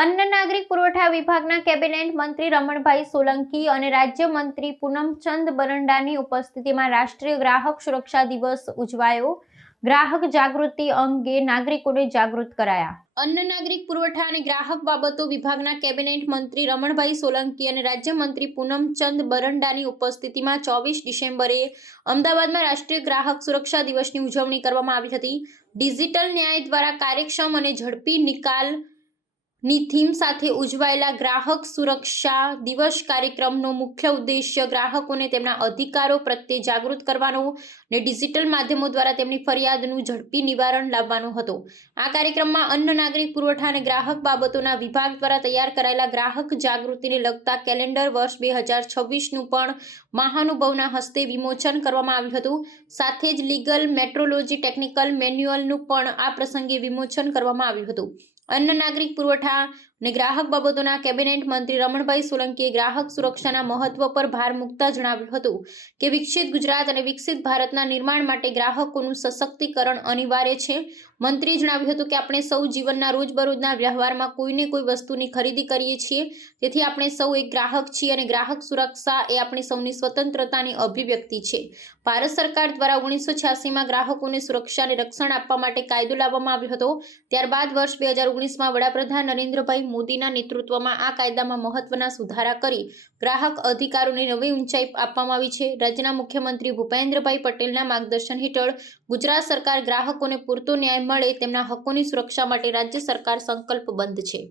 અન્ન નાગરિક પુરવઠા વિભાગના કેબિનેટ મંત્રી રમણભાઈ સોલંકી અને રાજ્ય મંત્રી પૂનમચંદ બરંડાની ઉપસ્થિતિમાં રાષ્ટ્રીય ગ્રાહક સુરક્ષા દિવસ ઉજવાયો. ગ્રાહક જાગૃતિ અંગે નાગરિકોને જાગૃત કરાયા. અન્ન નાગરિક પુરવઠા અને ગ્રાહક બાબતો વિભાગના કેબિનેટ મંત્રી રમણભાઈ સોલંકી અને રાજ્યમંત્રી પૂનમચંદ બરંડાની ઉપસ્થિતિમાં ચોવીસ ડિસેમ્બરે અમદાવાદમાં રાષ્ટ્રીય ગ્રાહક સુરક્ષા દિવસની ઉજવણી કરવામાં આવી હતી. ડિજિટલ ન્યાય દ્વારા કાર્યક્ષમ અને ઝડપી નિકાલ ની થીમ સાથે ઉજવાયેલા ગ્રાહક સુરક્ષા દિવસ કાર્યક્રમનો મુખ્ય ઉદ્દેશ્ય ગ્રાહકોને તેમના અધિકારો પ્રત્યે જાગૃત કરવાનો અને ડિજિટલ માધ્યમો દ્વારા તેમની ફરિયાદનું ઝડપી નિવારણ લાવવાનો હતો. આ કાર્યક્રમમાં અન્ન, નાગરિક પુરવઠા અને ગ્રાહક બાબતોના વિભાગ દ્વારા તૈયાર કરાયેલા ગ્રાહક જાગૃતિને લગતા કેલેન્ડર વર્ષ બે હજાર છવ્વીસનું પણ મહાનુભાવના હસ્તે વિમોચન કરવામાં આવ્યું હતું. સાથે જ લીગલ મેટ્રોલોજી ટેકનિકલ મેન્યુઅલનું પણ આ પ્રસંગે વિમોચન કરવામાં આવ્યું હતું. અન્ન નાગરિક પુરવઠા અને ગ્રાહક બાબતોના કેબિનેટ મંત્રી રમણભાઈ સોલંકીએ ગ્રાહક સુરક્ષાના મહત્વ પર ભાર મૂકતા જણાવ્યું હતું કે વિકસિત ગુજરાત અને વિકસિત ભારતના નિર્માણ માટે ગ્રાહકોનું સશક્તિકરણ અનિવાર્ય છે. મંત્રીએ જણાવ્યું હતું કે આપણે સૌ જીવનના રોજબરોજના વ્યવહારમાં કોઈને કોઈ વસ્તુની ખરીદી કરીએ છીએ. તેથી આપણે સૌ એક ગ્રાહક છીએ અને ગ્રાહક સુરક્ષા એ આપણી સૌની સ્વતંત્રતાની અભિવ્યક્તિ છે. ભારત સરકાર દ્વારા ઓગણીસો છ્યાસીમાં ગ્રાહકોને સુરક્ષા અને રક્ષણ આપવા માટે કાયદો લાવવામાં આવ્યો હતો. ત્યારબાદ વર્ષ બે હજાર ઓગણીસમાં વડાપ્રધાન નરેન્દ્રભાઈ મોદીના નેતૃત્વમાં આ કાયદામાં મહત્વના સુધારા કરી ગ્રાહક અધિકારોને નવી ઊંચાઈ આપવામાં આવી છે. રાજ્યના મુખ્યમંત્રી ભૂપેન્દ્રભાઈ પટેલના માર્ગદર્શન હેઠળ ગુજરાત સરકાર ગ્રાહકોને પૂરતો ન્યાય મળે તેમના હકોની સુરક્ષા માટે રાજ્ય સરકાર સંકલ્પબદ્ધ છે.